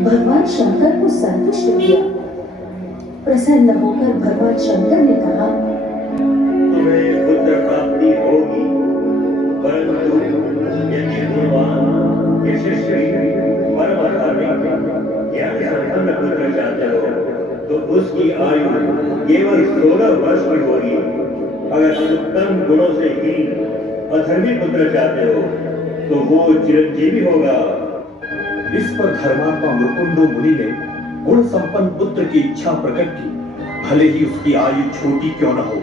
भगवान शंकर को संतुष्ट किया। प्रसन्न होकर भगवान शंकर ने कहा, तुम्हें पुत्र प्राप्ति होगी, परंतु यदि गुणवान, यशस्वी, परम धार्मिक या संपन्न पुत्र चाहते हो तो उसकी आयु केवल 16 वर्ष की होगी। अगर उत्तम गुणों से हीन अधर्मी पुत्र चाहते हो तो वो चिरंजीवी होगा। इस पर धर्मात्मा मुकुंदो मुनि ने गुण संपन्न पुत्र की इच्छा प्रकट की, भले ही उसकी आयु छोटी क्यों न हो।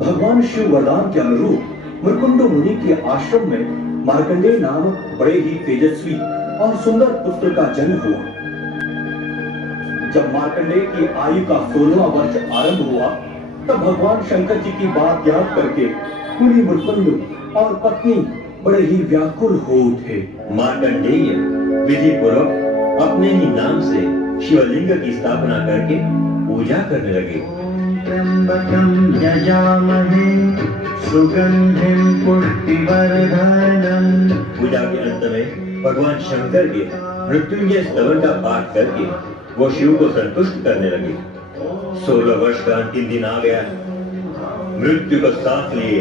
भगवान शिव वरदान के अनुरूप मुकुंदो मुनि के आश्रम में मार्कंडेय नामक बड़े ही तेजस्वी और सुंदर पुत्र का जन्म हुआ। जब मार्कंडेय की आयु का 16वां वर्ष आरंभ हुआ, तब भगवान शंकर जी की बात याद करके मुनि मुकुंद और पत्नी बड़े ही व्याकुल हो उठे। मार्कंडेय विधि पूर्वक अपने ही नाम से शिवलिंग की स्थापना करके पूजा करने लगे। त्र्यंबकं यजामहे सुगंधिं पुष्टिवर्धनम्। पूजा के अंत में भगवान शंकर के मृत्युंजय स्तवन का पाठ करके वो शिव को संतुष्ट करने लगे। 16 वर्ष का अंतिम दिन आ गया। मृत्यु को साथ लिए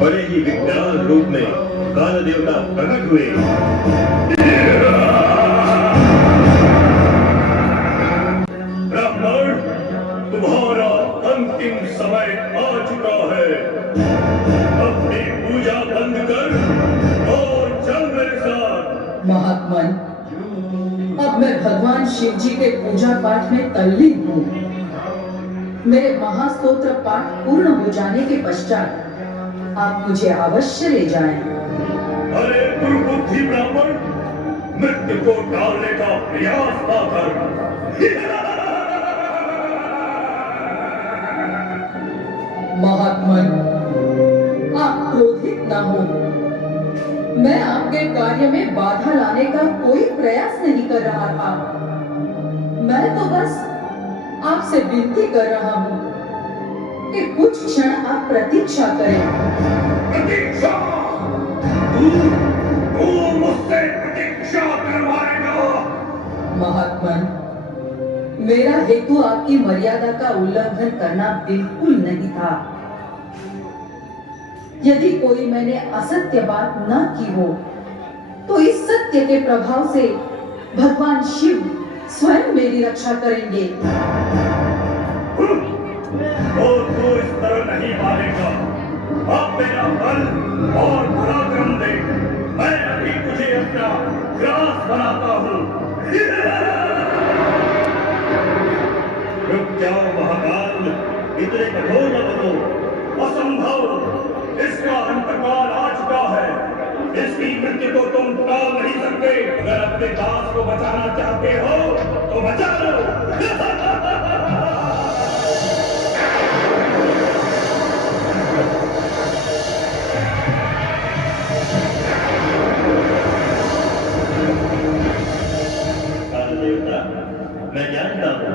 बड़े ही विकराल रूप में काल देवता प्रकट हुए। ब्राह्मण, तुम्हारा अंतिम समय आ चुका है। अपनी पूजा बंद कर और चल मेरे साथ। महात्मन, अब मैं भगवान शिव जी के पूजा पाठ में तल्लीन हूँ। मेरे महास्तोत्र पाठ पूर्ण हो जाने के पश्चात आप मुझे अवश्य ले जाएं। अरे दुर्बुद्धि ब्राह्मण, मृत्यु को टालने का प्रयास ना कर। महात्मन, आप क्रोधित न हो। मैं आपके कार्य में बाधा लाने का कोई प्रयास नहीं कर रहा था। मैं तो बस आपसे विनती कर रहा हूँ कि कुछ क्षण आप प्रतीक्षा करें। प्रतीक्षा? तू मुझसे प्रतीक्षा करवाएगा? महात्मन, मेरा हेतु आपकी मर्यादा का उल्लंघन करना बिल्कुल नहीं था। यदि कोई मैंने असत्य बात न की हो तो इस सत्य के प्रभाव से भगवान शिव स्वयं मेरी रक्षा करेंगे। तो इस तरह नहीं मारेगा। अब मेरा बल और पराक्रम दे, मैं अभी तुझे अपना ग्रास बनाता हूँ। रुक जाओ महाकाल, इतने कठोर न बनो। असंभव, इसका अंतकाल आ चुका है। इसकी मृत्यु को तुम टाल नहीं सकते। अगर अपने दास को बचाना चाहते हो तो बचा लो। मैं जानता हूँ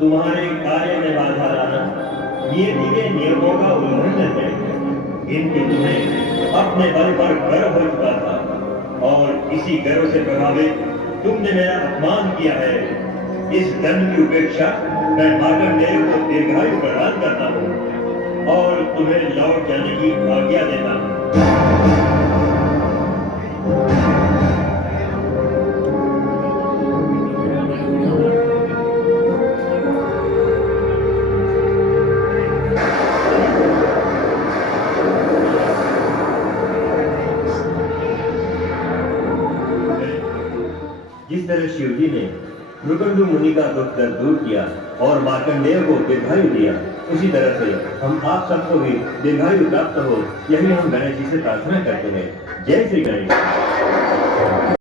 तुम्हारे कार्य में बाधा लाना नियति के नियमों का उल्लंघन है, किंतु तुम्हें अपने बल पर गर्व हो चुका था और इसी गर्व से प्रभावित तुमने मेरा अपमान किया है। इस दंड की उपेक्षा मैं मार्कंडेय को दीर्घायु प्रदान करता हूँ और तुम्हें लौट जाने की आज्ञा देता हूँ। जिस तरह शिवजी ने मुकुंद मुनि का दुख दर्द दूर किया और मार्कंडेय को दीर्घायु दिया, उसी तरह से हम आप सबको भी दीर्घायु प्राप्त हो, यही हम गणेश जी से प्रार्थना करते हैं। जय श्री गणेश।